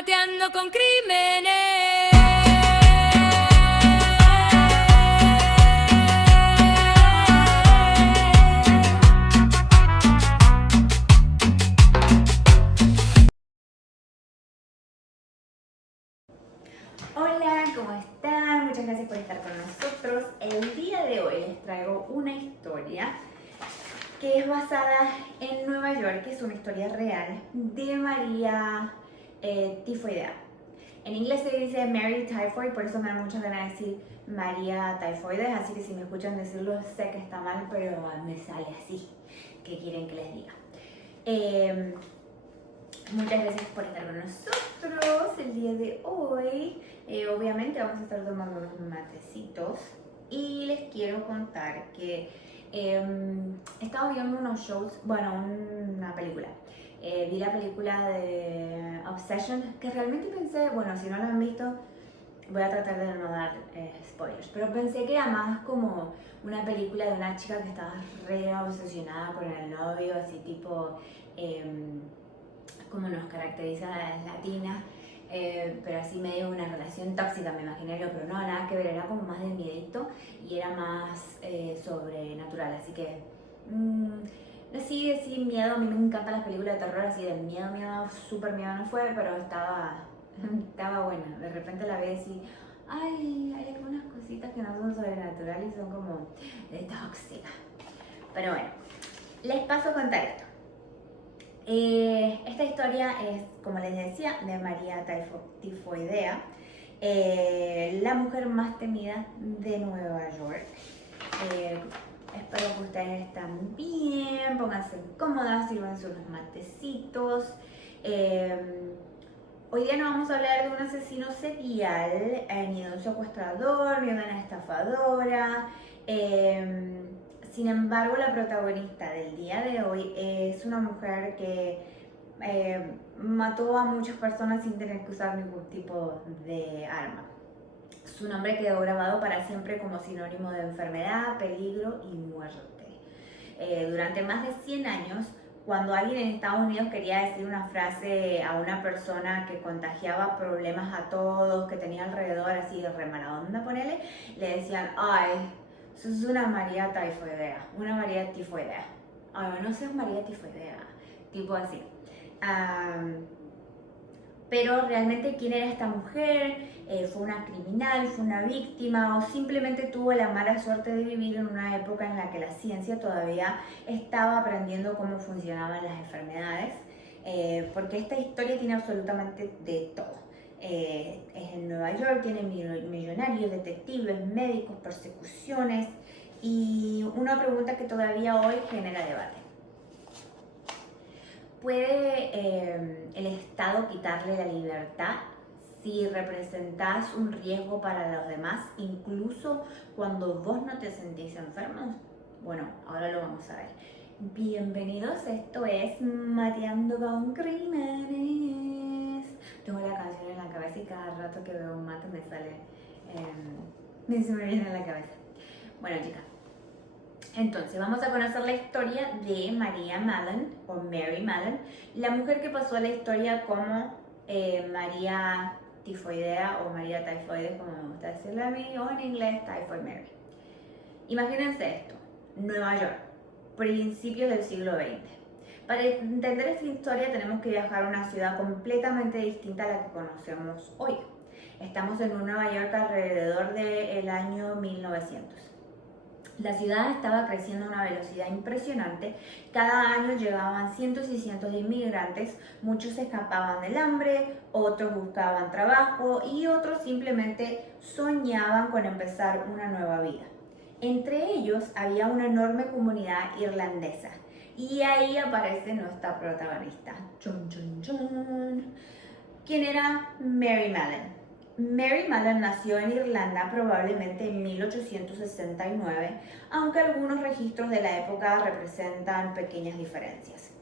Mateando con crímenes. Hola, ¿cómo están? Muchas gracias por estar con nosotros. El día de hoy les traigo una historia que es basada en Nueva York, que es una historia real de María Tifoidea. En inglés se dice Mary Typhoid, por eso me da muchas ganas de decir María Typhoides, así que si me escuchan decirlo sé que está mal, pero me sale así. ¿Qué quieren que les diga? Muchas gracias por estar con nosotros el día de hoy. Obviamente vamos a estar tomando unos matecitos y les quiero contar que he estado viendo unos shows, bueno, una película. Vi la película de Obsession, que realmente pensé, bueno, si no la han visto, voy a tratar de no dar spoilers, pero pensé que era más como una película de una chica que estaba re obsesionada con el novio, así tipo como nos caracteriza a las latinas, pero así medio una relación tóxica, me imaginé yo, pero no, nada que ver, era como más de miedito y era más sobrenatural, así que sí, miedo, a mí me encantan las películas de terror, así de miedo, súper miedo no fue, pero estaba buena, de repente la ves y hay algunas cositas que no son sobrenaturales y son como de tóxica, pero bueno, les paso a contar esto. Esta historia es, como les decía, de María Tifoidea, la mujer más temida de Nueva York. Espero que ustedes estén bien, pónganse cómodas, sírvanse unos matecitos. Hoy día no vamos a hablar de un asesino serial, ni de un secuestrador, ni de una estafadora. Sin embargo, la protagonista del día de hoy es una mujer que mató a muchas personas sin tener que usar ningún tipo de arma. Su nombre quedó grabado para siempre como sinónimo de enfermedad, peligro y muerte. Durante más de 100 años, cuando alguien en Estados Unidos quería decir una frase a una persona que contagiaba problemas a todos, que tenía alrededor así de re mala onda, ponele, le decían, ay, sos una María Tifoidea, una María Tifoidea. Ay, no seas María Tifoidea, tipo así. Pero realmente quién era esta mujer, fue una criminal, fue una víctima o simplemente tuvo la mala suerte de vivir en una época en la que la ciencia todavía estaba aprendiendo cómo funcionaban las enfermedades, porque esta historia tiene absolutamente de todo. Es en Nueva York, tiene millonarios, detectives, médicos, persecuciones y una pregunta que todavía hoy genera debate. ¿Puede el Estado quitarle la libertad si representás un riesgo para los demás, incluso cuando vos no te sentís enfermo? Bueno, ahora lo vamos a ver. Bienvenidos, esto es Mateando con Crímenes. Tengo la canción en la cabeza y cada rato que veo un mate me sale, se me viene en la cabeza. Bueno, chicas. Entonces, vamos a conocer la historia de María Mallon, o Mary Mallon, la mujer que pasó a la historia como María Tifoidea o María Typhoides, como me gusta decirle a mí, o en inglés Typhoid Mary. Imagínense esto, Nueva York, principios del siglo XX. Para entender esta historia tenemos que viajar a una ciudad completamente distinta a la que conocemos hoy. Estamos en Nueva York alrededor del año 1900. La ciudad estaba creciendo a una velocidad impresionante. Cada año llegaban cientos y cientos de inmigrantes. Muchos escapaban del hambre, otros buscaban trabajo y otros simplemente soñaban con empezar una nueva vida. Entre ellos había una enorme comunidad irlandesa. Y ahí aparece nuestra protagonista. Chun, chun, chun. ¿Quién era Mary Mallon? Mary Mallon nació en Irlanda probablemente en 1869, aunque algunos registros de la época representan pequeñas diferencias.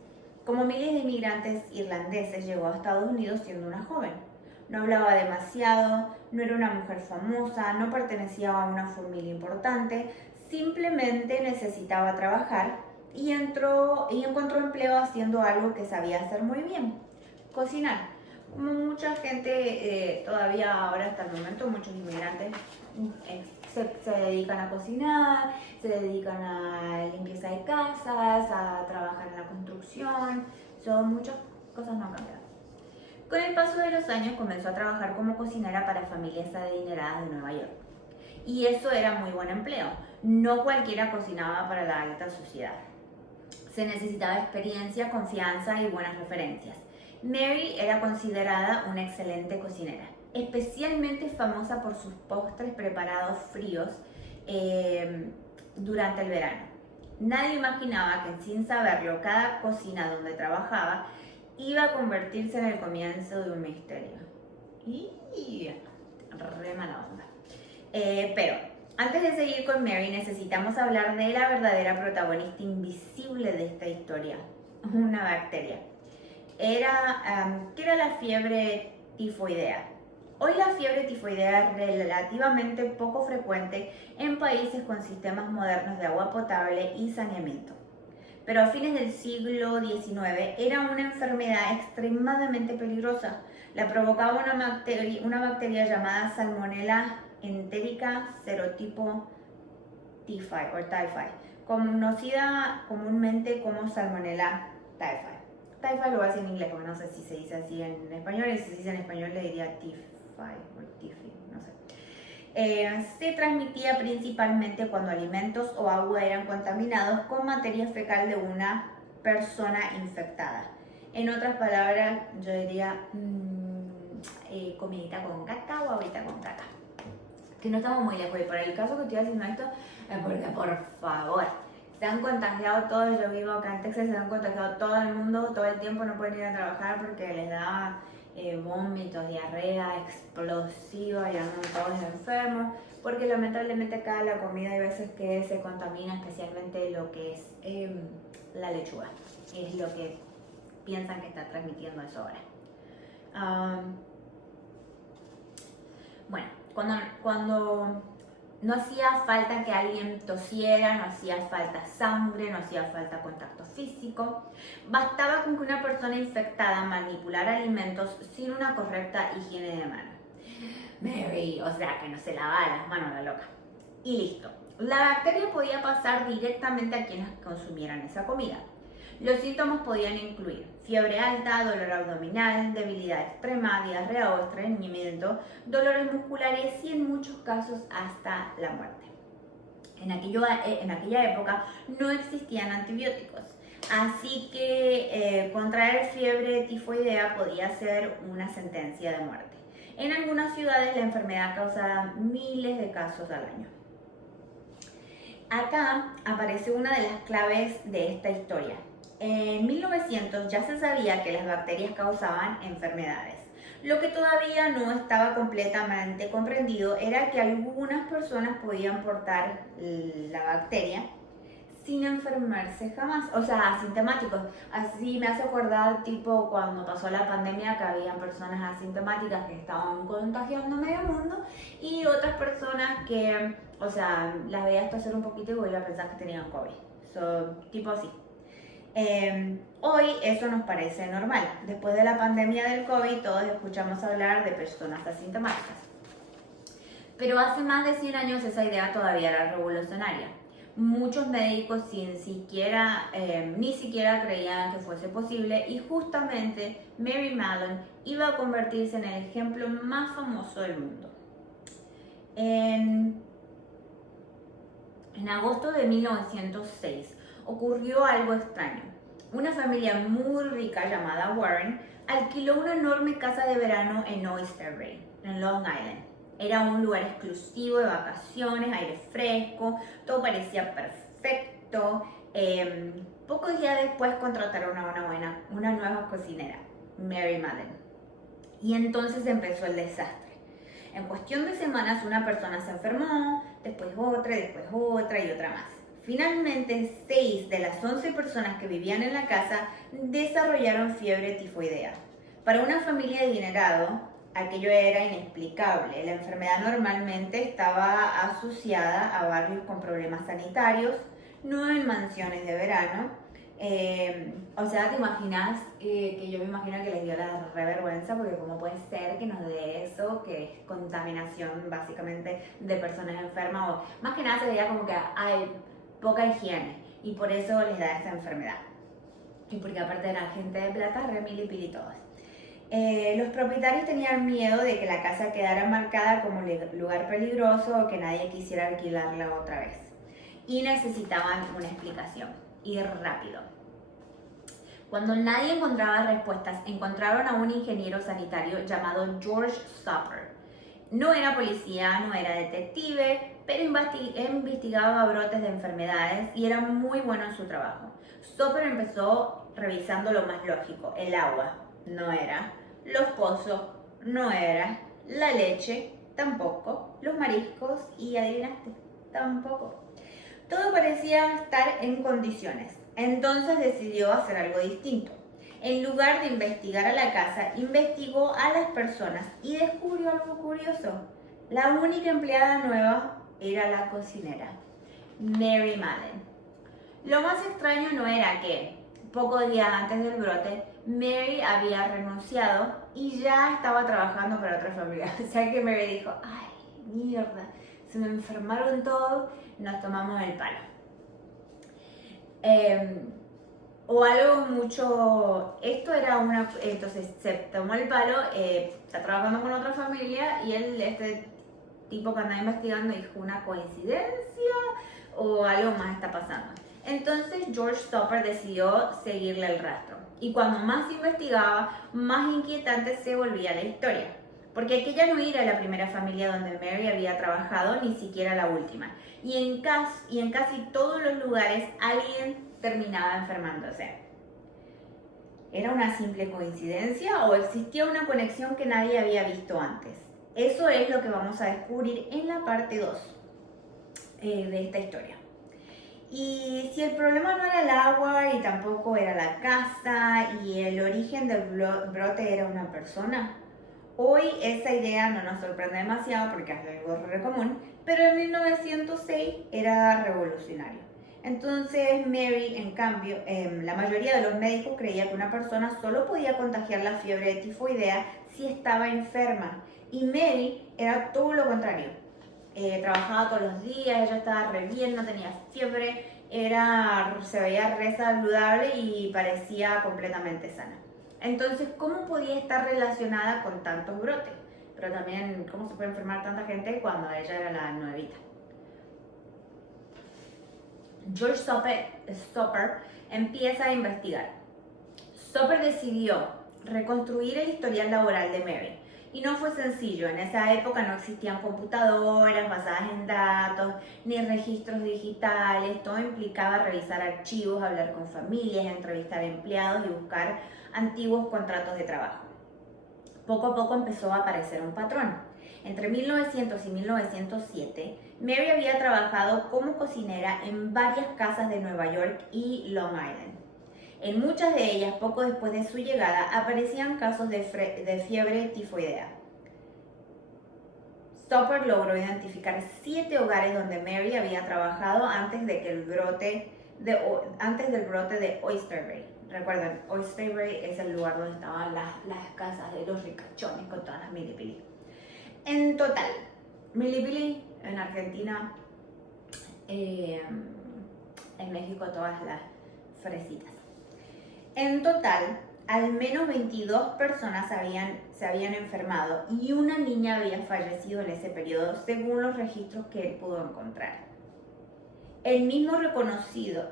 Como miles de inmigrantes irlandeses, llegó a Estados Unidos siendo una joven. No hablaba demasiado, no era una mujer famosa, no pertenecía a una familia importante, simplemente necesitaba trabajar y encontró empleo haciendo algo que sabía hacer muy bien: cocinar. Como mucha gente, todavía ahora hasta el momento, muchos inmigrantes se dedican a cocinar, se dedican a limpieza de casas, a trabajar en la construcción, son muchas cosas no han cambiado. Con el paso de los años comenzó a trabajar como cocinera para familias adineradas de Nueva York. Y eso era muy buen empleo. No cualquiera cocinaba para la alta sociedad. Se necesitaba experiencia, confianza y buenas referencias. Mary era considerada una excelente cocinera, especialmente famosa por sus postres preparados fríos durante el verano. Nadie imaginaba que, sin saberlo, cada cocina donde trabajaba iba a convertirse en el comienzo de un misterio. Y re mala onda. Pero antes de seguir con Mary, necesitamos hablar de la verdadera protagonista invisible de esta historia, una bacteria. ¿Qué era la fiebre tifoidea? Hoy la fiebre tifoidea es relativamente poco frecuente en países con sistemas modernos de agua potable y saneamiento. Pero a fines del siglo XIX era una enfermedad extremadamente peligrosa. La provocaba una bacteria llamada Salmonella enterica serotipo typhi, conocida comúnmente como Salmonella typhi. Typhi lo voy a decir en inglés porque no sé si se dice así en español, y si se dice en español le diría typhi o tifi, no sé. Se transmitía principalmente cuando alimentos o agua eran contaminados con materia fecal de una persona infectada. En otras palabras, yo diría comidita con caca o agüita con caca. Que no estamos muy lejos, y por el caso que estoy haciendo esto, porque por favor, se han contagiado todos. Yo vivo acá en Texas, se han contagiado todo el mundo, todo el tiempo no pueden ir a trabajar porque les da vómitos, diarrea explosiva y andan todos enfermos, porque lamentablemente acá la comida hay veces que se contamina, especialmente lo que es la lechuga, es lo que piensan que está transmitiendo eso ahora. Bueno, cuando no hacía falta que alguien tosiera, no hacía falta sangre, no hacía falta contacto físico. Bastaba con que una persona infectada manipulara alimentos sin una correcta higiene de mano. Mary, o sea, que no se lavaba las manos la loca. Y listo. La bacteria podía pasar directamente a quienes consumieran esa comida. Los síntomas podían incluir fiebre alta, dolor abdominal, debilidad extrema, diarrea o estreñimiento, dolores musculares y en muchos casos hasta la muerte. En aquella época no existían antibióticos, así que contraer fiebre tifoidea podía ser una sentencia de muerte. En algunas ciudades la enfermedad causaba miles de casos al año. Acá aparece una de las claves de esta historia. En 1900 ya se sabía que las bacterias causaban enfermedades. Lo que todavía no estaba completamente comprendido era que algunas personas podían portar la bacteria sin enfermarse jamás, o sea, asintomáticos. Así me hace acordar tipo cuando pasó la pandemia, que había personas asintomáticas que estaban contagiando medio mundo y otras personas que, o sea, las veías toser un poquito y volvías a pensar que tenían COVID. Tipo así. Hoy eso nos parece normal. Después de la pandemia del COVID, todos escuchamos hablar de personas asintomáticas. Pero hace más de 100 años esa idea todavía era revolucionaria. Muchos médicos ni siquiera creían que fuese posible, y justamente Mary Mallon iba a convertirse en el ejemplo más famoso del mundo. En agosto de 1906 ocurrió algo extraño. Una familia muy rica llamada Warren alquiló una enorme casa de verano en Oyster Bay, en Long Island. Era un lugar exclusivo de vacaciones, aire fresco, todo parecía perfecto. Pocos días después contrataron a una nueva cocinera, Mary Mallon. Y entonces empezó el desastre. En cuestión de semanas una persona se enfermó, después otra y otra más. Finalmente, 6 de las 11 personas que vivían en la casa desarrollaron fiebre tifoidea. Para una familia adinerada, aquello era inexplicable. La enfermedad normalmente estaba asociada a barrios con problemas sanitarios, no en mansiones de verano, O sea, te imaginas que yo me imagino que les dio la revergüenza, porque cómo puede ser que nos dé eso, que es contaminación básicamente de personas enfermas, o más que nada se veía como que hay poca higiene y por eso les da esta enfermedad. Y porque aparte eran gente de plata, remilipili todos. Los propietarios tenían miedo de que la casa quedara marcada como lugar peligroso o que nadie quisiera alquilarla otra vez. Y necesitaban una explicación, y rápido. Cuando nadie encontraba respuestas, encontraron a un ingeniero sanitario llamado George Soper. No era policía, no era detective, pero investigaba brotes de enfermedades y era muy bueno en su trabajo. Soper empezó revisando lo más lógico: el agua, no era; los pozos, no era; la leche, tampoco; los mariscos, y adivinaste, tampoco. Todo parecía estar en condiciones. Entonces decidió hacer algo distinto. En lugar de investigar a la casa, investigó a las personas y descubrió algo curioso. La única empleada nueva era la cocinera, Mary Mallon. Lo más extraño no era que, pocos días antes del brote, Mary había renunciado y ya estaba trabajando para otra familia. O sea que Mary dijo: ay, mierda, se me enfermaron todos, nos tomamos el palo. O algo mucho, esto era una, entonces se tomó el palo, está trabajando con otra familia y este tipo que andaba investigando dijo: una coincidencia o algo más está pasando. Entonces George Soper decidió seguirle el rastro, y cuando más investigaba, más inquietante se volvía la historia, porque aquella no era la primera familia donde Mary había trabajado, ni siquiera la última, y en casi todos los lugares alguien terminaba enfermándose. ¿Era una simple coincidencia o existía una conexión que nadie había visto antes? Eso es lo que vamos a descubrir en la parte 2 de esta historia. Y si el problema no era el agua y tampoco era la casa y el origen del brote era una persona, hoy esa idea no nos sorprende demasiado porque es algo re común, pero en 1906 era revolucionario. Entonces Mary, en cambio, la mayoría de los médicos creía que una persona solo podía contagiar la fiebre de tifoidea si estaba enferma, y Mary era todo lo contrario. Trabajaba todos los días, ella estaba re bien, no tenía fiebre, se veía re saludable y parecía completamente sana. Entonces, ¿cómo podía estar relacionada con tantos brotes? Pero también, ¿cómo se puede enfermar tanta gente cuando ella era la nuevita? George Soper empieza a investigar. Soper decidió reconstruir el historial laboral de Mary. Y no fue sencillo. En esa época no existían computadoras basadas en datos, ni registros digitales. Todo implicaba revisar archivos, hablar con familias, entrevistar empleados y buscar antiguos contratos de trabajo. Poco a poco empezó a aparecer un patrón. Entre 1900 y 1907, Mary había trabajado como cocinera en varias casas de Nueva York y Long Island. En muchas de ellas, poco después de su llegada, aparecían casos de fiebre tifoidea. Soper logró identificar 7 hogares donde Mary había trabajado antes del brote de Oyster Bay. Recuerden, Oyster Bay es el lugar donde estaban las casas de los ricachones con todas las milipili. En total, milipili en Argentina, en México todas las fresitas. En total, al menos 22 personas se habían enfermado y una niña había fallecido en ese periodo, según los registros que él pudo encontrar. Él mismo reconoció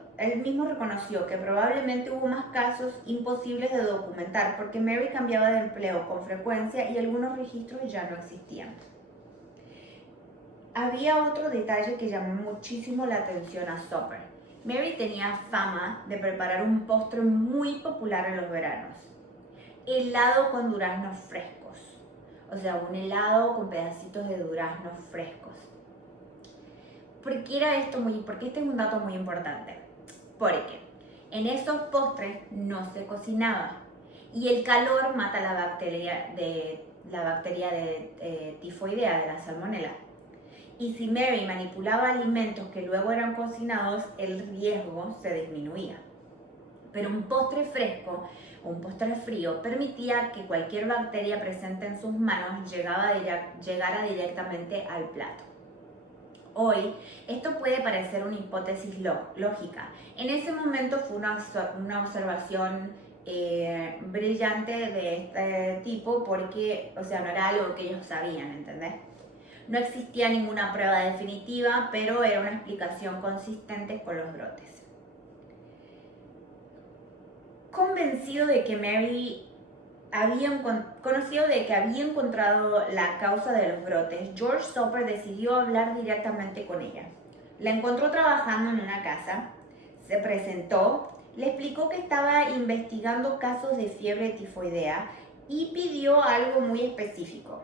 que probablemente hubo más casos imposibles de documentar porque Mary cambiaba de empleo con frecuencia y algunos registros ya no existían. Había otro detalle que llamó muchísimo la atención a Soper. Mary tenía fama de preparar un postre muy popular en los veranos: helado con duraznos frescos. O sea, un helado con pedacitos de duraznos frescos. ¿Por qué era esto porque este es un dato muy importante? Porque en esos postres no se cocinaba y el calor mata la bacteria de tifoidea, de la salmonela. Y si Mary manipulaba alimentos que luego eran cocinados, el riesgo se disminuía. pero un postre fresco o un postre frío permitía que cualquier bacteria presente en sus manos llegara directamente al plato. Hoy, esto puede parecer una hipótesis lógica. En ese momento fue una observación brillante de este tipo porque, o sea, no era algo que ellos sabían, ¿entendés? No existía ninguna prueba definitiva, pero era una explicación consistente con los brotes. Conocido de que había encontrado la causa de los brotes, George Soper decidió hablar directamente con ella. La encontró trabajando en una casa, se presentó, le explicó que estaba investigando casos de fiebre tifoidea y pidió algo muy específico.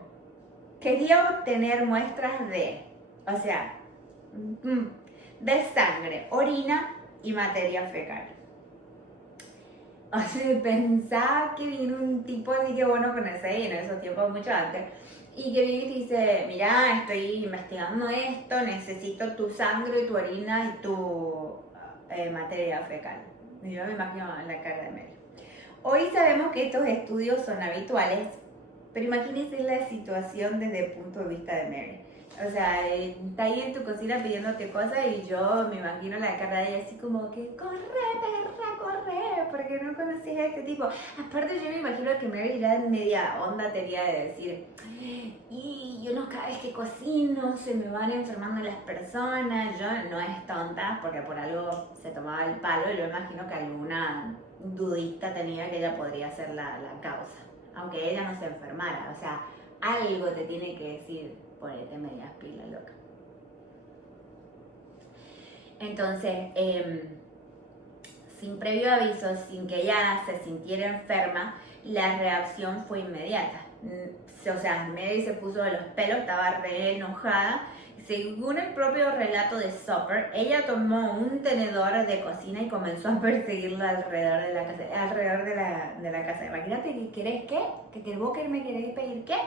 Quería obtener muestras de sangre, orina y materia fecal. O sea, pensaba que vino un tipo así que bueno conocés y en esos tiempos mucho antes, y que viene y te dice, mira, estoy investigando esto, necesito tu sangre, tu orina y tu materia fecal. Y yo me imagino la cara de Mary. Hoy sabemos que estos estudios son habituales, pero imagínense la situación desde el punto de vista de Mary. O sea, está ahí en tu cocina pidiéndote cosas y yo me imagino la cara de ella así como que corre, perra, corre, porque no conocías a este tipo. Aparte yo me imagino que Mary ya en media onda tenía de decir, y yo no, cada vez que cocino se me van enfermando las personas. Yo no es tonta porque por algo se tomaba el palo y yo imagino que alguna dudista tenía que ella podría ser la causa, aunque ella no se enfermara. O sea, algo te tiene que decir, ponete medias pilas, loca. Entonces, sin previo aviso, sin que ella se sintiera enferma, la reacción fue inmediata. O sea, Mary se puso de los pelos, estaba re enojada. Según el propio relato de Soper, ella tomó un tenedor de cocina y comenzó a perseguirla alrededor de la casa. Imagínate que querés qué, que vos me querés pedir qué.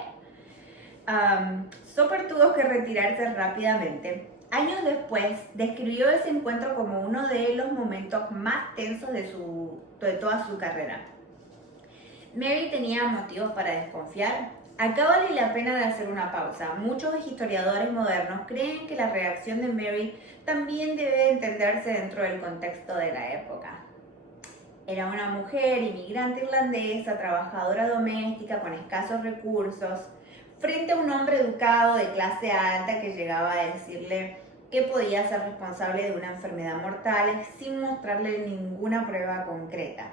Soper tuvo que retirarse rápidamente. Años después, describió ese encuentro como uno de los momentos más tensos de toda su carrera. Mary tenía motivos para desconfiar. Acá vale la pena de hacer una pausa. Muchos historiadores modernos creen que la reacción de Mary también debe entenderse dentro del contexto de la época. Era una mujer inmigrante irlandesa, trabajadora doméstica con escasos recursos, frente a un hombre educado de clase alta que llegaba a decirle que podía ser responsable de una enfermedad mortal sin mostrarle ninguna prueba concreta.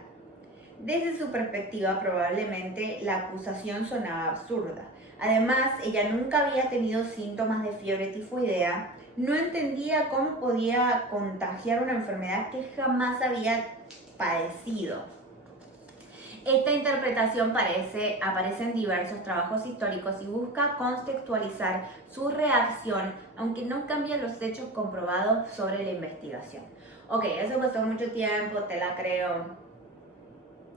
Desde su perspectiva, probablemente la acusación sonaba absurda. Además, ella nunca había tenido síntomas de fiebre tifoidea, no entendía cómo podía contagiar una enfermedad que jamás había padecido. Esta interpretación aparece en diversos trabajos históricos y busca contextualizar su reacción, aunque no cambia los hechos comprobados sobre la investigación. Ok, eso pasó mucho tiempo, te la creo,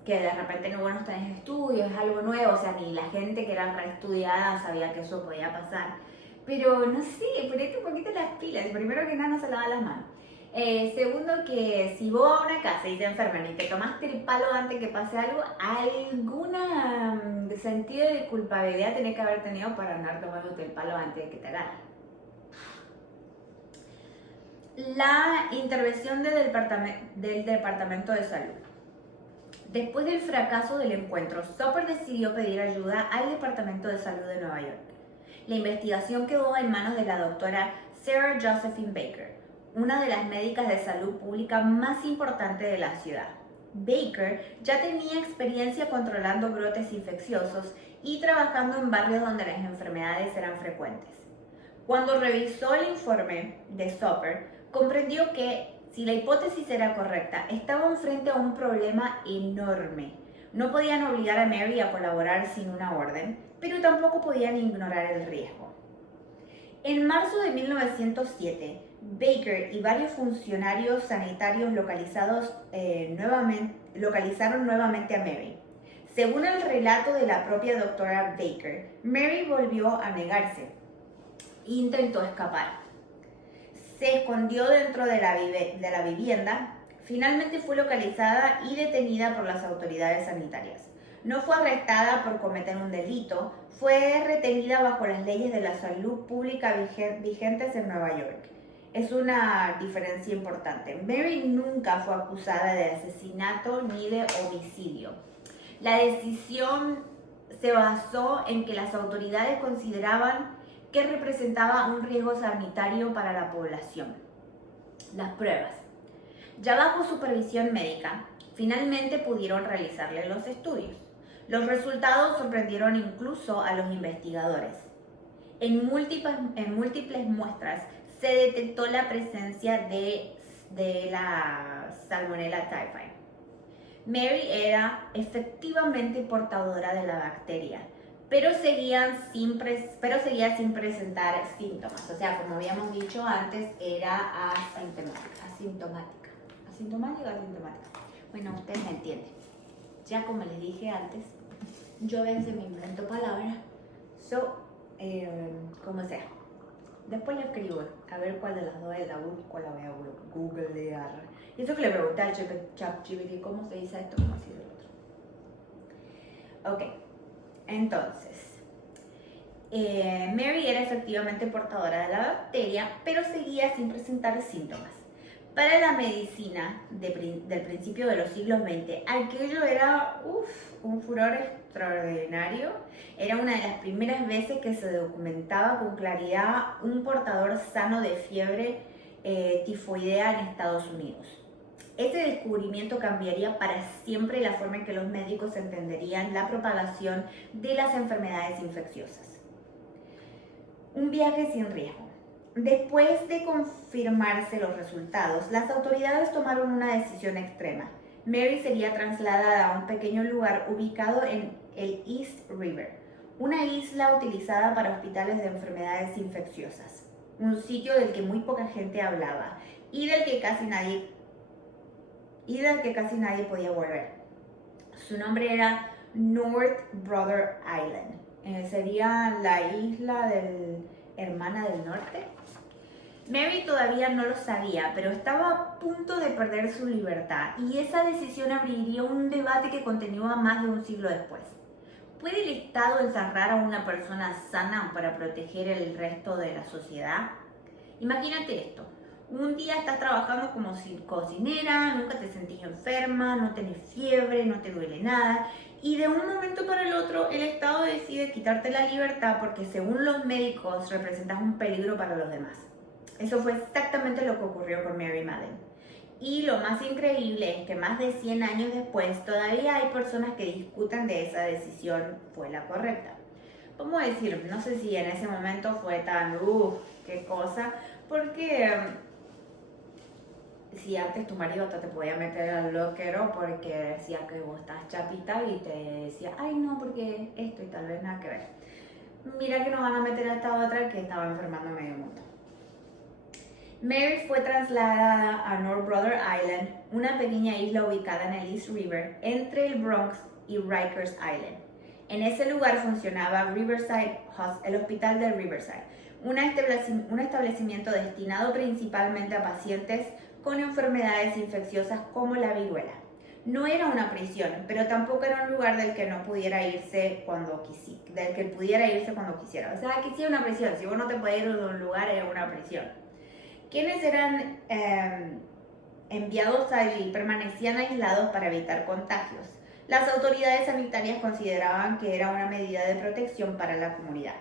que de repente no tenés estudios, es algo nuevo, o sea, ni la gente que era reestudiada sabía que eso podía pasar. Pero no sé, ponete un poquito las pilas. Primero que nada, no se lava las manos. Segundo, que si vos a una casa y te enferman y te tomaste el palo antes que pase algo, alguna sentido de culpabilidad tenés que haber tenido para andar tomándote el palo antes de que te agarren. La intervención del Departamento de Salud. Después del fracaso del encuentro, Soper decidió pedir ayuda al Departamento de Salud de Nueva York. La investigación quedó en manos de la doctora Sarah Josephine Baker, una de las médicas de salud pública más importantes de la ciudad. Baker ya tenía experiencia controlando brotes infecciosos y trabajando en barrios donde las enfermedades eran frecuentes. Cuando revisó el informe de Soper, comprendió que, si la hipótesis era correcta, estaban frente a un problema enorme. No podían obligar a Mary a colaborar sin una orden, pero tampoco podían ignorar el riesgo. En marzo de 1907, Baker y varios funcionarios sanitarios localizaron nuevamente a Mary. Según el relato de la propia doctora Baker, Mary volvió a negarse e intentó escapar. Se escondió dentro de la vivienda, Finalmente fue localizada y detenida por las autoridades sanitarias. No fue arrestada por cometer un delito, fue retenida bajo las leyes de la salud pública vigentes en Nueva York. Es una diferencia importante. Mary nunca fue acusada de asesinato ni de homicidio. La decisión se basó en que las autoridades consideraban que representaba un riesgo sanitario para la población. Las pruebas. Ya bajo supervisión médica, finalmente pudieron realizarle los estudios. Los resultados sorprendieron incluso a los investigadores. En múltiples muestras se detectó la presencia de la Salmonella typhi. Mary era efectivamente portadora de la bacteria, pero seguía sin presentar síntomas. O sea, como habíamos dicho antes, era asintomática. ¿Asintomática o asintomática? Bueno, ustedes me entienden. Ya como les dije antes, yo a veces me invento palabras. Como sea. Después lo escribo, a ver cuál de las dos es la busco, la voy a googlear. Y eso que le pregunté al ChatGPT, ¿cómo se dice esto? ¿Cómo se dice el otro? Ok, entonces, Mary era efectivamente portadora de la bacteria, pero seguía sin presentar síntomas. Para la medicina del principio de los siglos XX, aquello era un furor extraordinario. Era una de las primeras veces que se documentaba con claridad un portador sano de fiebre tifoidea en Estados Unidos. Este descubrimiento cambiaría para siempre la forma en que los médicos entenderían la propagación de las enfermedades infecciosas. Un viaje sin riesgo. Después de confirmarse los resultados, las autoridades tomaron una decisión extrema. Mary sería trasladada a un pequeño lugar ubicado en el East River, una isla utilizada para hospitales de enfermedades infecciosas, un sitio del que muy poca gente hablaba y del que casi nadie podía volver. Su nombre era North Brother Island. Sería la isla hermana del norte. Mary todavía no lo sabía, pero estaba a punto de perder su libertad y esa decisión abriría un debate que continúa más de un siglo después. ¿Puede el Estado encerrar a una persona sana para proteger el resto de la sociedad? Imagínate esto. Un día estás trabajando como cocinera, nunca te sentís enferma, no tenés fiebre, no te duele nada, y de un momento para el otro el Estado decide quitarte la libertad porque según los médicos representas un peligro para los demás. Eso fue exactamente lo que ocurrió con Mary Madden. Y lo más increíble es que más de 100 años después todavía hay personas que discutan de esa decisión fue la correcta. Vamos a decir, no sé si en ese momento fue tan, qué cosa, porque si antes tu marido te podía meter al loquero porque decía que vos estás chapita y te decía, ay no, porque esto y tal vez nada que ver. Mira que nos van a meter a esta otra que estaba enfermando a medio mundo. Mary fue trasladada a North Brother Island, una pequeña isla ubicada en el East River, entre el Bronx y Rikers Island. En ese lugar funcionaba Riverside, el hospital de Riverside, un establecimiento destinado principalmente a pacientes con enfermedades infecciosas como la viruela. No era una prisión, pero tampoco era un lugar del que pudiera irse cuando quisiera. O sea, que sí era una prisión. Si vos no te podías ir de un lugar, era una prisión. Quienes eran enviados allí permanecían aislados para evitar contagios. Las autoridades sanitarias consideraban que era una medida de protección para la comunidad.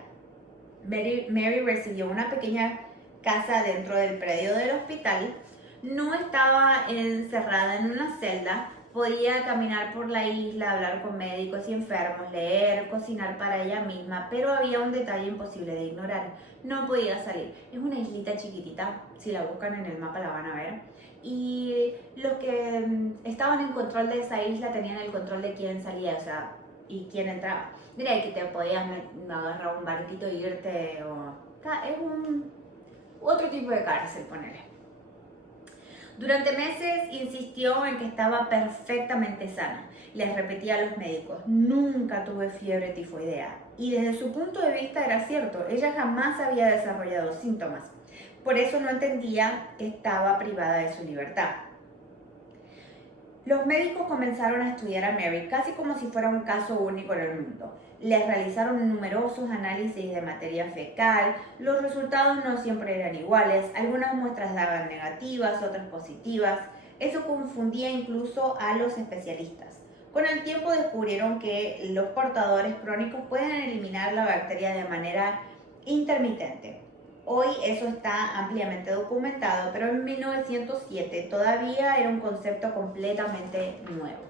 Mary recibió una pequeña casa dentro del predio del hospital. No estaba encerrada en una celda. Podía caminar por la isla, hablar con médicos y enfermos, leer, cocinar para ella misma, pero había un detalle imposible de ignorar. No podía salir. Es una islita chiquitita, si la buscan en el mapa la van a ver. Y los que estaban en control de esa isla tenían el control de quién salía, o sea, y quién entraba. Mira que te podías agarrar un barquito e irte, es otro tipo de cárcel, ponele. Durante meses insistió en que estaba perfectamente sana. Les repetía a los médicos, nunca tuve fiebre tifoidea. Y desde su punto de vista era cierto, ella jamás había desarrollado síntomas. Por eso no entendía que estaba privada de su libertad. Los médicos comenzaron a estudiar a Mary casi como si fuera un caso único en el mundo. Les realizaron numerosos análisis de materia fecal, los resultados no siempre eran iguales, algunas muestras daban negativas, otras positivas. Eso confundía incluso a los especialistas. Con el tiempo descubrieron que los portadores crónicos pueden eliminar la bacteria de manera intermitente. Hoy eso está ampliamente documentado, pero en 1907 todavía era un concepto completamente nuevo.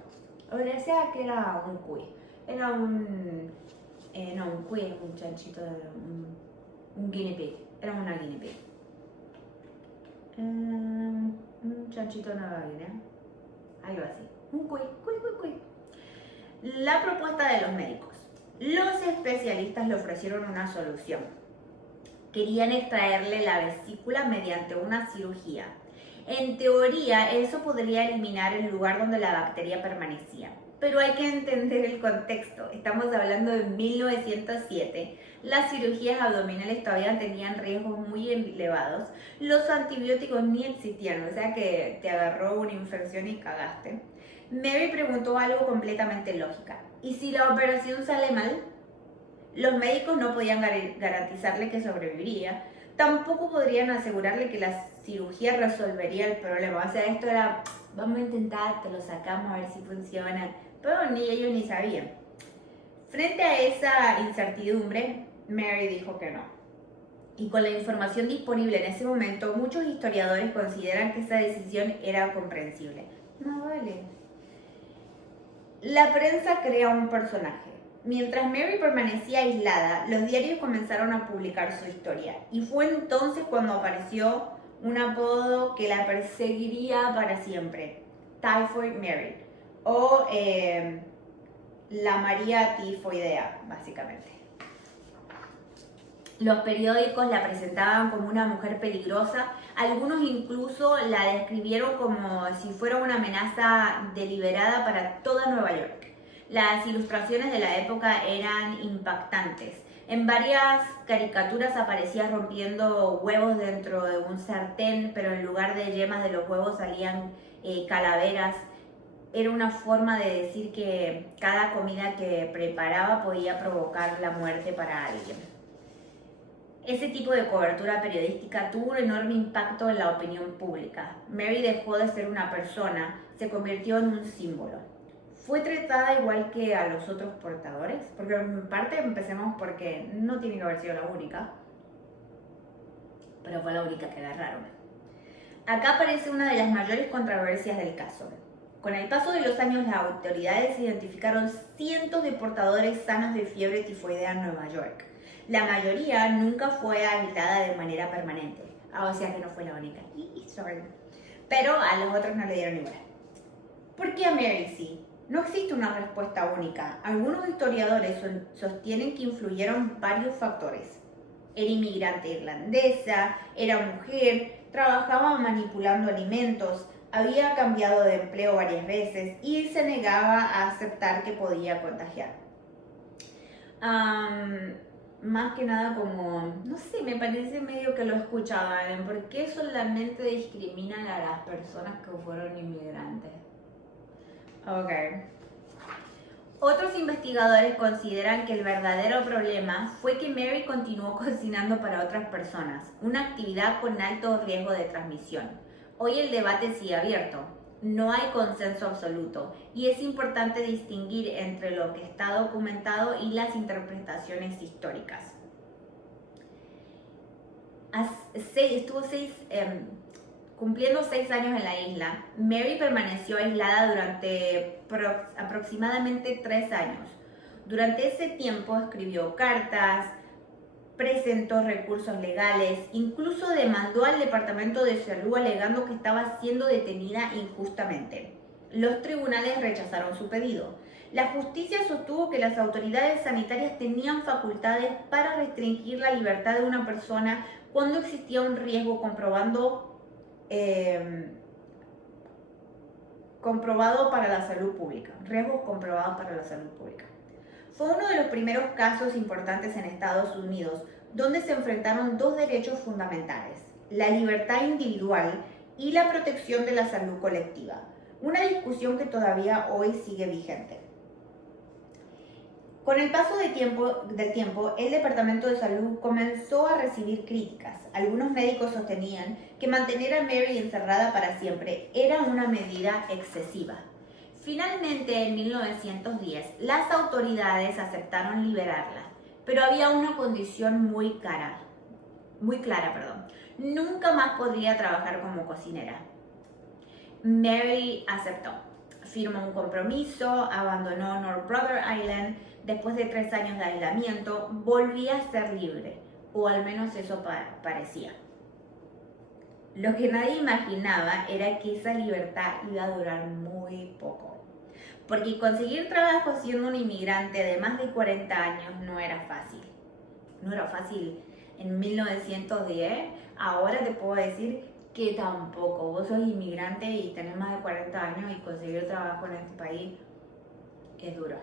O sea que era un cuy. Era un... no, un cuy es un chanchito, un guinea pig. Era una guinea pig. Un chanchito de Nueva Guinea. Algo así. Un cuy. La propuesta de los médicos. Los especialistas le ofrecieron una solución. Querían extraerle la vesícula mediante una cirugía. En teoría, eso podría eliminar el lugar donde la bacteria permanecía. Pero hay que entender el contexto. Estamos hablando de 1907. Las cirugías abdominales todavía tenían riesgos muy elevados. Los antibióticos ni existían, o sea que te agarró una infección y cagaste. Mary preguntó algo completamente lógico. ¿Y si la operación sale mal? Los médicos no podían garantizarle que sobreviviría. Tampoco podrían asegurarle que la cirugía resolvería el problema. O sea, esto era, vamos a intentar, te lo sacamos a ver si funciona. Pero ni ellos ni sabían. Frente a esa incertidumbre, Mary dijo que no. Y con la información disponible en ese momento, muchos historiadores consideran que esa decisión era comprensible. No vale. La prensa crea un personaje. Mientras Mary permanecía aislada, los diarios comenzaron a publicar su historia. Y fue entonces cuando apareció un apodo que la perseguiría para siempre. Typhoid Mary. O la María Tifoidea, básicamente. Los periódicos la presentaban como una mujer peligrosa. Algunos incluso la describieron como si fuera una amenaza deliberada para toda Nueva York. Las ilustraciones de la época eran impactantes. En varias caricaturas aparecía rompiendo huevos dentro de un sartén, pero en lugar de yemas de los huevos salían calaveras. Era una forma de decir que cada comida que preparaba podía provocar la muerte para alguien. Ese tipo de cobertura periodística tuvo un enorme impacto en la opinión pública. Mary dejó de ser una persona, se convirtió en un símbolo. Fue tratada igual que a los otros portadores, porque en parte empecemos porque no tiene que haber sido la única, pero fue la única que agarraron. Acá aparece una de las mayores controversias del caso. Con el paso de los años, las autoridades identificaron cientos de portadores sanos de fiebre tifoidea en Nueva York. La mayoría nunca fue aislada de manera permanente. O sea que no fue la única. Sorry. Pero a los otros no le dieron igual. ¿Por qué a Mary sí? No existe una respuesta única. Algunos historiadores sostienen que influyeron varios factores. Era inmigrante irlandesa, era mujer, trabajaba manipulando alimentos, había cambiado de empleo varias veces y se negaba a aceptar que podía contagiar. Más que nada como, no sé, me parece medio que lo escuchaban. ¿Por qué solamente discriminan a las personas que fueron inmigrantes? Ok. Otros investigadores consideran que el verdadero problema fue que Mary continuó cocinando para otras personas, una actividad con alto riesgo de transmisión. Hoy el debate sigue abierto. No hay consenso absoluto y es importante distinguir entre lo que está documentado y las interpretaciones históricas. Estuvo cumpliendo 6 años en la isla, Mary permaneció aislada durante aproximadamente 3 años. Durante ese tiempo escribió cartas, presentó recursos legales, incluso demandó al Departamento de Salud alegando que estaba siendo detenida injustamente. Los tribunales rechazaron su pedido. La justicia sostuvo que las autoridades sanitarias tenían facultades para restringir la libertad de una persona cuando existía un riesgo comprobado para la salud pública. Riesgos comprobados para la salud pública. Fue uno de los primeros casos importantes en Estados Unidos donde se enfrentaron dos derechos fundamentales, la libertad individual y la protección de la salud colectiva. una discusión que todavía hoy sigue vigente. Con el paso del tiempo, el Departamento de Salud comenzó a recibir críticas. Algunos médicos sostenían que mantener a Mary encerrada para siempre era una medida excesiva. Finalmente, en 1910, las autoridades aceptaron liberarla, pero había una condición muy clara. Nunca más podría trabajar como cocinera. Mary aceptó. Firmó un compromiso, abandonó North Brother Island. Después de 3 años de aislamiento, volvía a ser libre, o al menos eso parecía. Lo que nadie imaginaba era que esa libertad iba a durar muy poco, porque conseguir trabajo siendo un inmigrante de más de 40 años no era fácil. No era fácil en 1910, ahora te puedo decir que tampoco. Vos sos inmigrante y tenés más de 40 años y conseguir trabajo en este país es duro.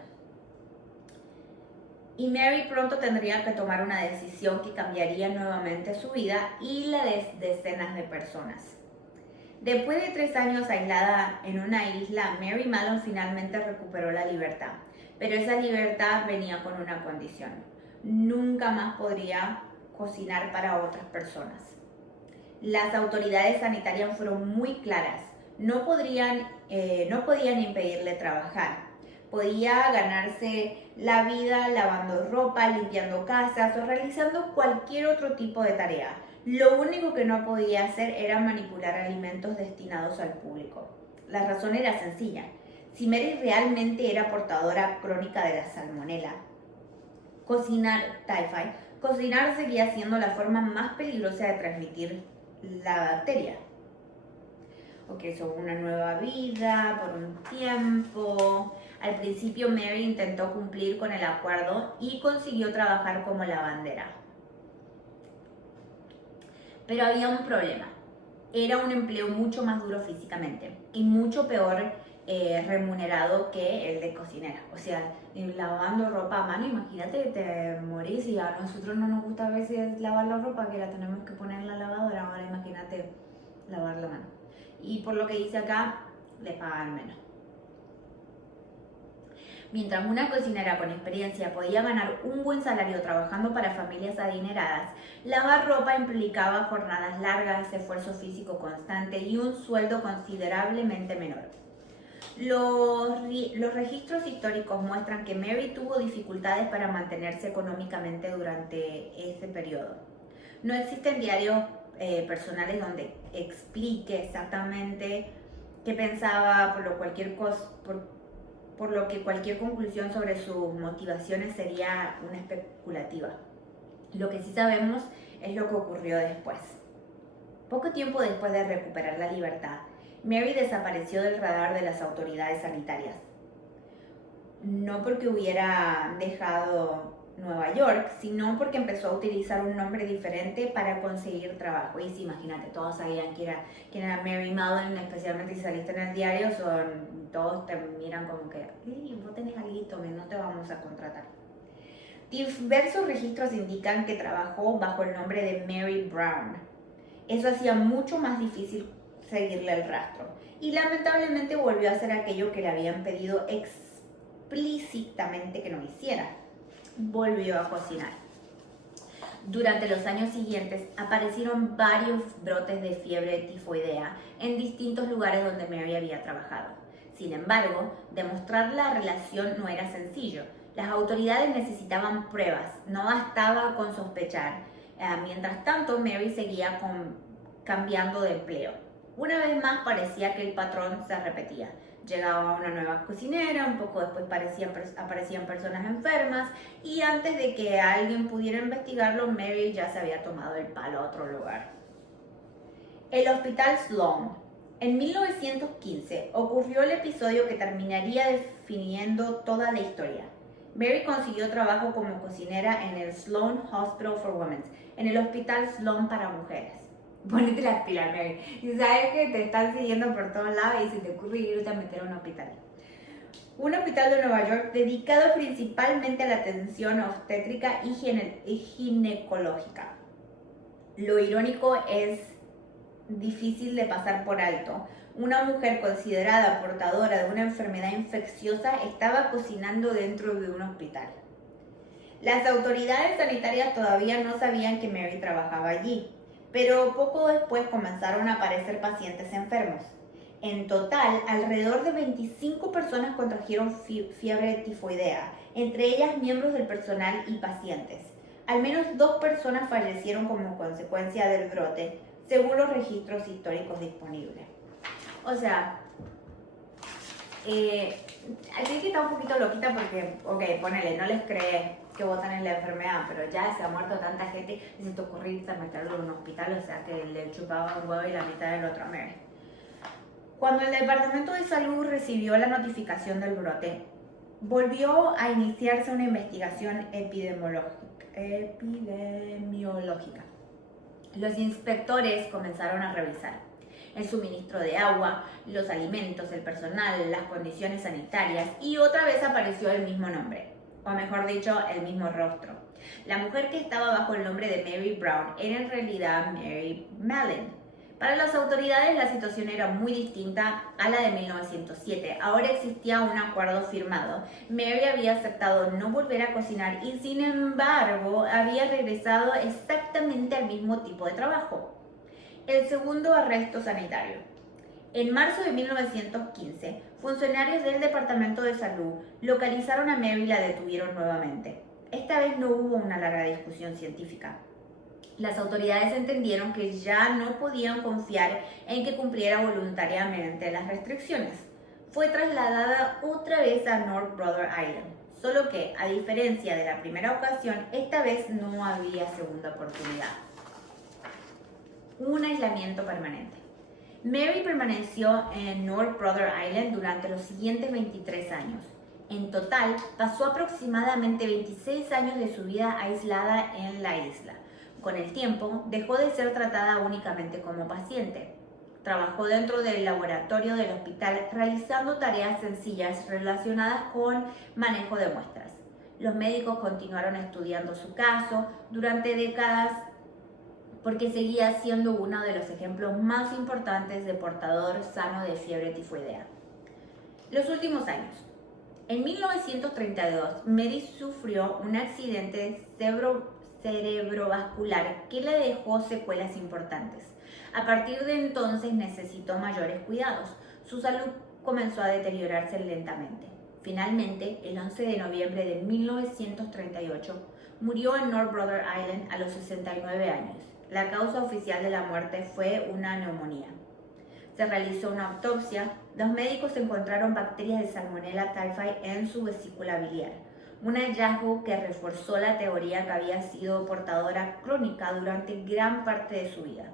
Y Mary pronto tendría que tomar una decisión que cambiaría nuevamente su vida y la de decenas de personas. Después de 3 años aislada en una isla, Mary Mallon finalmente recuperó la libertad. Pero esa libertad venía con una condición. Nunca más podría cocinar para otras personas. Las autoridades sanitarias fueron muy claras. No podían impedirle trabajar. Podía ganarse la vida lavando ropa, limpiando casas o realizando cualquier otro tipo de tarea. Lo único que no podía hacer era manipular alimentos destinados al público. La razón era sencilla. Si Mary realmente era portadora crónica de la salmonela, cocinar seguía siendo la forma más peligrosa de transmitir la bacteria. Ok, so una nueva vida por un tiempo. Al principio Mary intentó cumplir con el acuerdo y consiguió trabajar como lavandera. Pero había un problema. Era un empleo mucho más duro físicamente y mucho peor remunerado que el de cocinera. O sea, lavando ropa a mano, imagínate, te morís y a nosotros no nos gusta a veces lavar la ropa, que la tenemos que poner en la lavadora. Ahora imagínate lavar la mano. Y por lo que dice acá, le pagan menos. Mientras una cocinera con experiencia podía ganar un buen salario trabajando para familias adineradas, lavar ropa implicaba jornadas largas, esfuerzo físico constante y un sueldo considerablemente menor. Los registros históricos muestran que Mary tuvo dificultades para mantenerse económicamente durante ese periodo. No existen diarios personales donde explique exactamente qué pensaba, por lo que cualquier conclusión sobre sus motivaciones sería una especulativa. Lo que sí sabemos es lo que ocurrió después. Poco tiempo después de recuperar la libertad, Mary desapareció del radar de las autoridades sanitarias. No porque hubiera dejado Nueva York, sino porque empezó a utilizar un nombre diferente para conseguir trabajo. Y sí, imagínate, todos sabían quién era Mary Mallon, especialmente si saliste en el diario, todos te miran como que, vos tenés algo, no te vamos a contratar. Diversos registros indican que trabajó bajo el nombre de Mary Brown. Eso hacía mucho más difícil seguirle el rastro. Y lamentablemente volvió a hacer aquello que le habían pedido explícitamente que no hiciera. Volvió a cocinar. Durante los años siguientes aparecieron varios brotes de fiebre tifoidea en distintos lugares donde Mary había trabajado. Sin embargo, demostrar la relación no era sencillo. Las autoridades necesitaban pruebas, no bastaba con sospechar. Mientras tanto, Mary seguía cambiando de empleo. Una vez más parecía que el patrón se repetía. Llegaba una nueva cocinera, un poco después aparecían personas enfermas y antes de que alguien pudiera investigarlo, Mary ya se había tomado el palo a otro lugar. El Hospital Sloan. En 1915 ocurrió el episodio que terminaría definiendo toda la historia. Mary consiguió trabajo como cocinera en el Sloan Hospital for Women, en el Hospital Sloan para mujeres. Ponete las pilas, Mary. Y sabes que te están siguiendo por todos lados y se te ocurre irte a meter a un hospital. Un hospital de Nueva York dedicado principalmente a la atención obstétrica y ginecológica. Lo irónico es difícil de pasar por alto, Una mujer considerada portadora de una enfermedad infecciosa estaba cocinando dentro de un hospital. Las autoridades sanitarias todavía no sabían que Mary trabajaba allí, pero poco después comenzaron a aparecer pacientes enfermos. En total, alrededor de 25 personas contrajeron fiebre tifoidea, entre ellas miembros del personal y pacientes. Al menos 2 personas fallecieron como consecuencia del brote, según los registros históricos disponibles. O sea, aquí que está un poquito loquita porque, ok, ponele, no les cree que votan en la enfermedad, pero ya se ha muerto tanta gente y se te ocurrió irte a meterlo en un hospital, o sea que le chupaba un huevo y la mitad del otro a Mary. Cuando el Departamento de Salud recibió la notificación del brote, volvió a iniciarse una investigación epidemiológica. Los inspectores comenzaron a revisar el suministro de agua, los alimentos, el personal, las condiciones sanitarias y otra vez apareció el mismo nombre, o mejor dicho, el mismo rostro. La mujer que estaba bajo el nombre de Mary Brown era en realidad Mary Mallon. Para las autoridades la situación era muy distinta a la de 1907. Ahora existía un acuerdo firmado. Mary había aceptado no volver a cocinar y sin embargo había regresado exactamente al mismo tipo de trabajo. El segundo arresto sanitario. En marzo de 1915, funcionarios del Departamento de Salud localizaron a Mary y la detuvieron nuevamente. Esta vez no hubo una larga discusión científica. Las autoridades entendieron que ya no podían confiar en que cumpliera voluntariamente las restricciones. Fue trasladada otra vez a North Brother Island, solo que, a diferencia de la primera ocasión, esta vez no había segunda oportunidad. Un aislamiento permanente. Mary permaneció en North Brother Island durante los siguientes 23 años. En total, pasó aproximadamente 26 años de su vida aislada en la isla. Con el tiempo, dejó de ser tratada únicamente como paciente. Trabajó dentro del laboratorio del hospital realizando tareas sencillas relacionadas con manejo de muestras. Los médicos continuaron estudiando su caso durante décadas porque seguía siendo uno de los ejemplos más importantes de portador sano de fiebre tifoidea. Los últimos años. En 1932, Mary sufrió un accidente cerebrovascular que le dejó secuelas importantes. A partir de entonces necesitó mayores cuidados. Su salud comenzó a deteriorarse lentamente. Finalmente, el 11 de noviembre de 1938, murió en North Brother Island a los 69 años. La causa oficial de la muerte fue una neumonía. Se realizó una autopsia. Los médicos encontraron bacterias de Salmonella typhi en su vesícula biliar, un hallazgo que reforzó la teoría que había sido portadora crónica durante gran parte de su vida.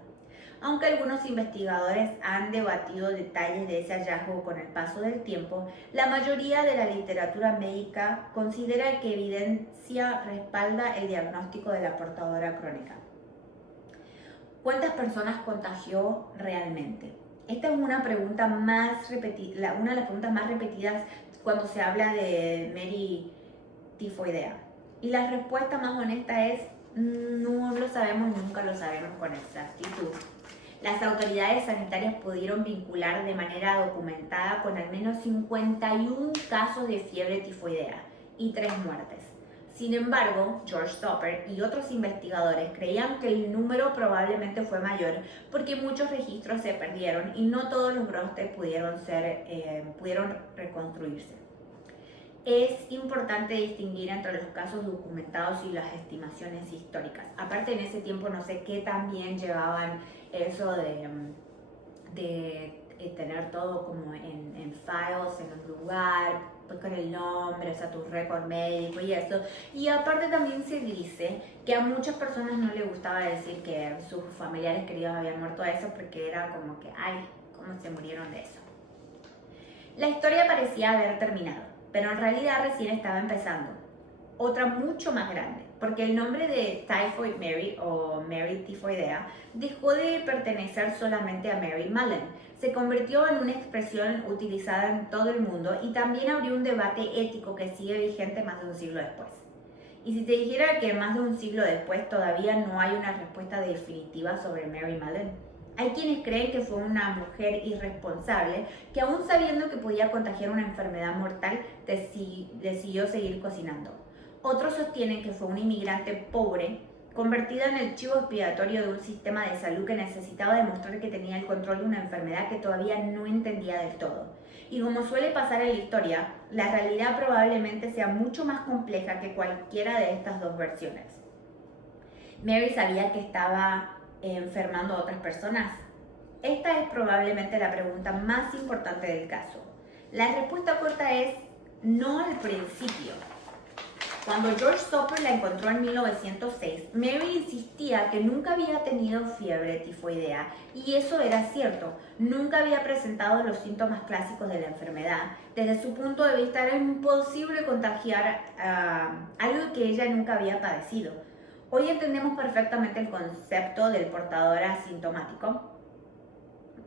Aunque algunos investigadores han debatido detalles de ese hallazgo con el paso del tiempo, la mayoría de la literatura médica considera que evidencia respalda el diagnóstico de la portadora crónica. ¿Cuántas personas contagió realmente? Esta es una pregunta una de las preguntas más repetidas cuando se habla de Mary tifoidea. Y la respuesta más honesta es no lo sabemos, nunca lo sabemos con exactitud. Las autoridades sanitarias pudieron vincular de manera documentada con al menos 51 casos de fiebre tifoidea y 3 muertes. Sin embargo, George Stopper y otros investigadores creían que el número probablemente fue mayor porque muchos registros se perdieron y no todos los brotes pudieron reconstruirse. Es importante distinguir entre los casos documentados y las estimaciones históricas. Aparte, en ese tiempo no sé qué tan bien llevaban eso de tener todo como en files, en un lugar, pues con el nombre, o sea, tu récord médico y eso. Y aparte también se dice que a muchas personas no les gustaba decir que sus familiares queridos habían muerto de eso porque era como que, ay, ¿cómo se murieron de eso? La historia parecía haber terminado, pero en realidad recién estaba empezando. Otra mucho más grande, porque el nombre de Typhoid Mary o Mary tifoidea dejó de pertenecer solamente a Mary Mallon. Se convirtió en una expresión utilizada en todo el mundo y también abrió un debate ético que sigue vigente más de un siglo después. Y si te dijera que más de un siglo después todavía no hay una respuesta definitiva sobre Mary Mallon, Hay quienes creen que fue una mujer irresponsable que aún sabiendo que podía contagiar una enfermedad mortal, decidió seguir cocinando. Otros sostienen que fue una inmigrante pobre, convertida en el chivo expiatorio de un sistema de salud que necesitaba demostrar que tenía el control de una enfermedad que todavía no entendía del todo. Y como suele pasar en la historia, la realidad probablemente sea mucho más compleja que cualquiera de estas dos versiones. Mary sabía que estaba enfermando a otras personas. Esta es probablemente la pregunta más importante del caso. La respuesta corta es no al principio. Cuando George Soper la encontró en 1906, Mary insistía que nunca había tenido fiebre tifoidea, y eso era cierto. Nunca había presentado los síntomas clásicos de la enfermedad. Desde su punto de vista era imposible contagiar algo que ella nunca había padecido. Hoy entendemos perfectamente el concepto del portador asintomático,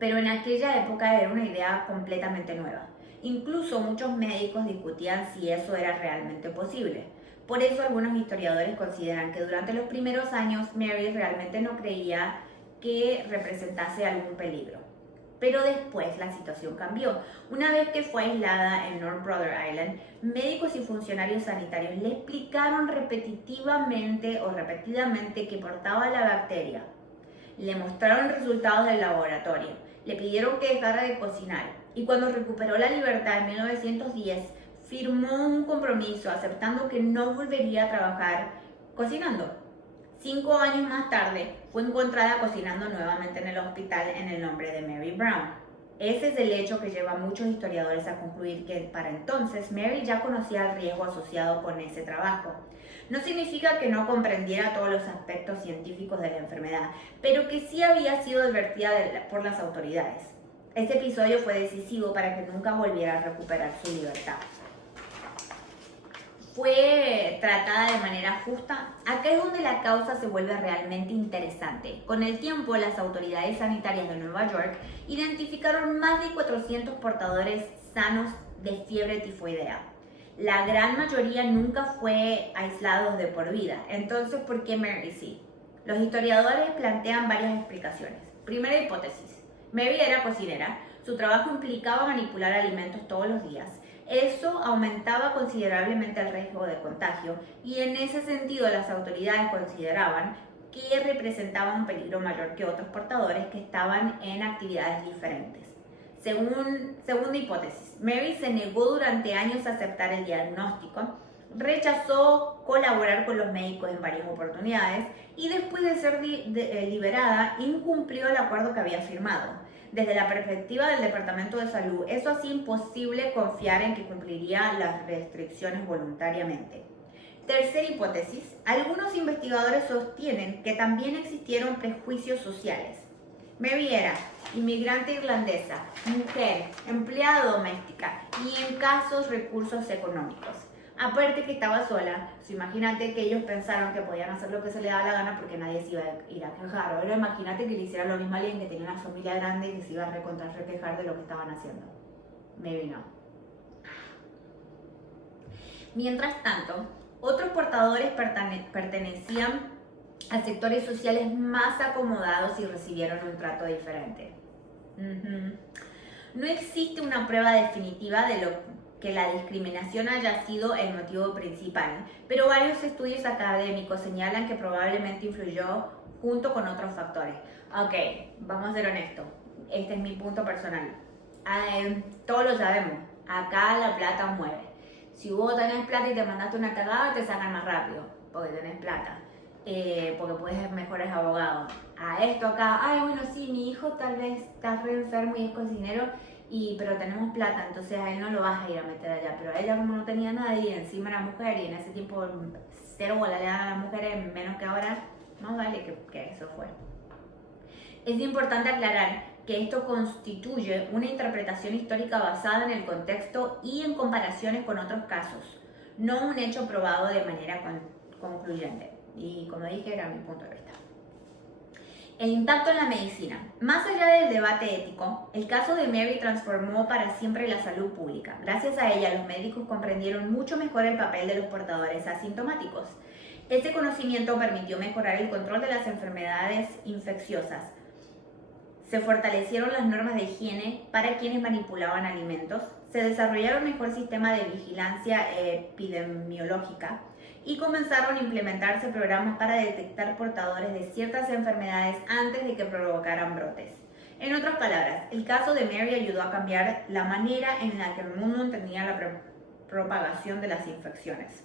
pero en aquella época era una idea completamente nueva. Incluso muchos médicos discutían si eso era realmente posible. Por eso algunos historiadores consideran que durante los primeros años Mary realmente no creía que representase algún peligro. Pero después la situación cambió. Una vez que fue aislada en North Brother Island, médicos y funcionarios sanitarios le explicaron repetidamente que portaba la bacteria. Le mostraron resultados del laboratorio, le pidieron que dejara de cocinar y cuando recuperó la libertad en 1910, firmó un compromiso aceptando que no volvería a trabajar cocinando. 5 años más tarde, fue encontrada cocinando nuevamente en el hospital en el nombre de Mary Brown. Ese es el hecho que lleva a muchos historiadores a concluir que para entonces Mary ya conocía el riesgo asociado con ese trabajo. No significa que no comprendiera todos los aspectos científicos de la enfermedad, pero que sí había sido advertida por las autoridades. Este episodio fue decisivo para que nunca volviera a recuperar su libertad. Fue tratada de manera justa. Acá es donde la causa se vuelve realmente interesante. Con el tiempo, las autoridades sanitarias de Nueva York identificaron más de 400 portadores sanos de fiebre tifoidea. La gran mayoría nunca fue aislados de por vida. Entonces, ¿por qué Mary sí? Los historiadores plantean varias explicaciones. Primera hipótesis. Mary era cocinera. Su trabajo implicaba manipular alimentos todos los días. Eso aumentaba considerablemente el riesgo de contagio y en ese sentido las autoridades consideraban que representaba un peligro mayor que otros portadores que estaban en actividades diferentes. Segunda hipótesis, Mary se negó durante años a aceptar el diagnóstico, rechazó colaborar con los médicos en varias oportunidades y después de ser liberada incumplió el acuerdo que había firmado. Desde la perspectiva del Departamento de Salud, eso hacía imposible confiar en que cumpliría las restricciones voluntariamente. Tercera hipótesis, algunos investigadores sostienen que también existieron prejuicios sociales. Mary era inmigrante irlandesa, mujer, empleada doméstica y en casos recursos económicos. Aparte que estaba sola, imagínate que ellos pensaron que podían hacer lo que se les daba la gana porque nadie se iba a ir a quejar. Ahora imagínate que le hiciera lo mismo a alguien que tenía una familia grande y que se iba a requejar de lo que estaban haciendo. Maybe no. Mientras tanto, otros portadores pertenecían a sectores sociales más acomodados y recibieron un trato diferente. No existe una prueba definitiva de lo que la discriminación haya sido el motivo principal, pero varios estudios académicos señalan que probablemente influyó junto con otros factores. Ok, vamos a ser honestos, este es mi punto personal. Todos lo sabemos, acá la plata mueve. Si vos tenés plata y te mandaste una cagada, te sacan más rápido, porque tenés plata. Porque puedes ser mejores abogados. A esto acá, ay bueno sí, mi hijo tal vez está re enfermo y es cocinero, pero tenemos plata, entonces a él no lo vas a ir a meter allá. Pero a ella como no tenía nadie, encima era mujer y en ese tiempo cero bola le daban a las mujeres, menos que ahora, más vale que eso fue. Es importante aclarar que esto constituye una interpretación histórica basada en el contexto y en comparaciones con otros casos, no un hecho probado de manera concluyente. Y como dije, era mi punto de vista. El impacto en la medicina. Más allá del debate ético, el caso de Mary transformó para siempre la salud pública. Gracias a ella, los médicos comprendieron mucho mejor el papel de los portadores asintomáticos. Este conocimiento permitió mejorar el control de las enfermedades infecciosas. Se fortalecieron las normas de higiene para quienes manipulaban alimentos, se desarrollaron mejor sistema de vigilancia epidemiológica y comenzaron a implementarse programas para detectar portadores de ciertas enfermedades antes de que provocaran brotes. En otras palabras, el caso de Mary ayudó a cambiar la manera en la que el mundo entendía la propagación de las infecciones.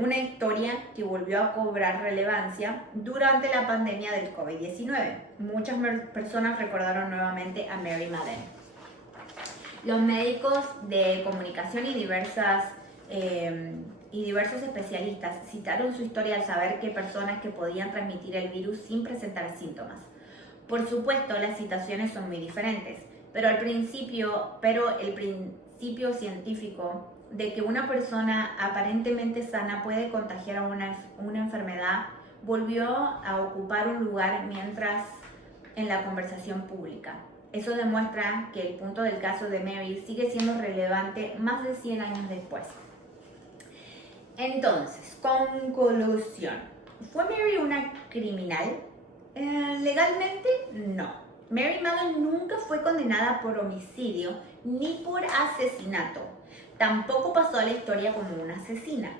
Una historia que volvió a cobrar relevancia durante la pandemia del COVID-19. Muchas personas recordaron nuevamente a Mary Mallon. Los médicos de comunicación y diversos especialistas citaron su historia al saber que personas que podían transmitir el virus sin presentar síntomas. Por supuesto, las citaciones son muy diferentes, pero el principio científico de que una persona aparentemente sana puede contagiar a una enfermedad volvió a ocupar un lugar en la conversación pública. Eso demuestra que el punto del caso de Mary sigue siendo relevante más de 100 años después. Entonces, conclusión. ¿Fue Mary una criminal? Legalmente, no. Mary Mallon nunca fue condenada por homicidio ni por asesinato. Tampoco pasó a la historia como una asesina.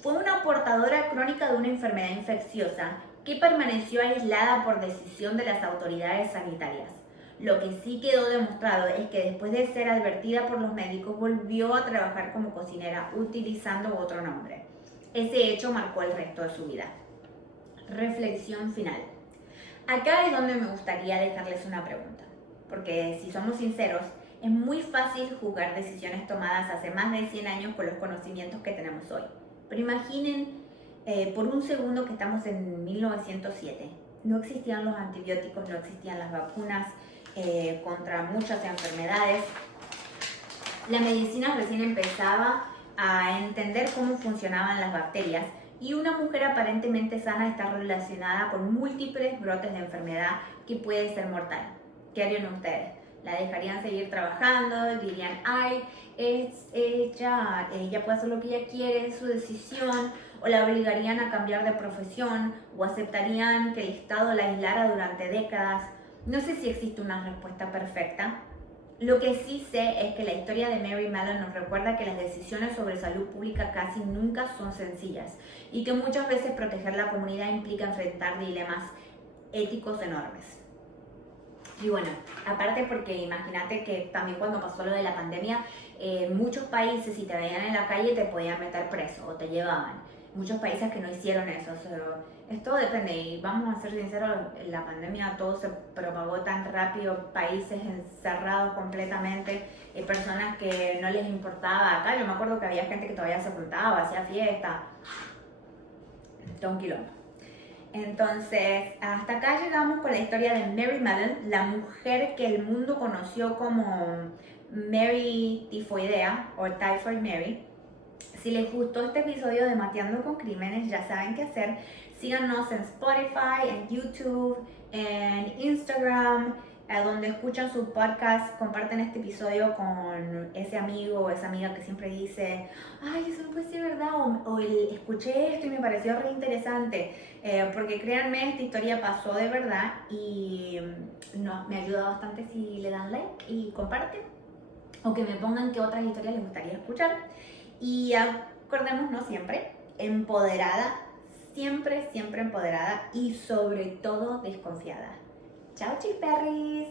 Fue una portadora crónica de una enfermedad infecciosa que permaneció aislada por decisión de las autoridades sanitarias. Lo que sí quedó demostrado es que después de ser advertida por los médicos volvió a trabajar como cocinera utilizando otro nombre. Ese hecho marcó el resto de su vida. Reflexión final. Acá es donde me gustaría dejarles una pregunta, porque si somos sinceros, es muy fácil juzgar decisiones tomadas hace más de 100 años con los conocimientos que tenemos hoy. Pero imaginen por un segundo que estamos en 1907. No existían los antibióticos, no existían las vacunas contra muchas enfermedades. La medicina recién empezaba a entender cómo funcionaban las bacterias y una mujer aparentemente sana está relacionada con múltiples brotes de enfermedad que puede ser mortal. ¿Qué harían ustedes? ¿La dejarían seguir trabajando? ¿Dirían, ay, ella puede hacer lo que ella quiere, es su decisión? ¿O la obligarían a cambiar de profesión? ¿O aceptarían que el Estado la aislara durante décadas? No sé si existe una respuesta perfecta. Lo que sí sé es que la historia de Mary Mallon nos recuerda que las decisiones sobre salud pública casi nunca son sencillas y que muchas veces proteger la comunidad implica enfrentar dilemas éticos enormes. Y bueno, aparte porque imagínate que también cuando pasó lo de la pandemia, en muchos países si te veían en la calle te podían meter preso o te llevaban. Muchos países que no hicieron eso, esto depende y vamos a ser sinceros, la pandemia todo se propagó tan rápido, países encerrados completamente, personas que no les importaba. Acá yo me acuerdo que había gente que todavía se juntaba, hacía fiesta, todo un quilombo. Entonces, hasta acá llegamos con la historia de Mary Mallon, la mujer que el mundo conoció como Mary Tifoidea o Typhoid Mary. Si les gustó este episodio de Mateando con Crímenes, ya saben qué hacer. Síganos en Spotify, en YouTube, en Instagram, a donde escuchan su podcast. Comparten este episodio con ese amigo o esa amiga que siempre dice, ay, eso no puede ser verdad, escuché esto y me pareció re interesante. Porque créanme, esta historia pasó de verdad y me ayuda bastante si le dan like y comparten. O que me pongan qué otras historias les gustaría escuchar. Y acordémonos siempre, empoderada, siempre empoderada y sobre todo desconfiada. Chao, chisperris.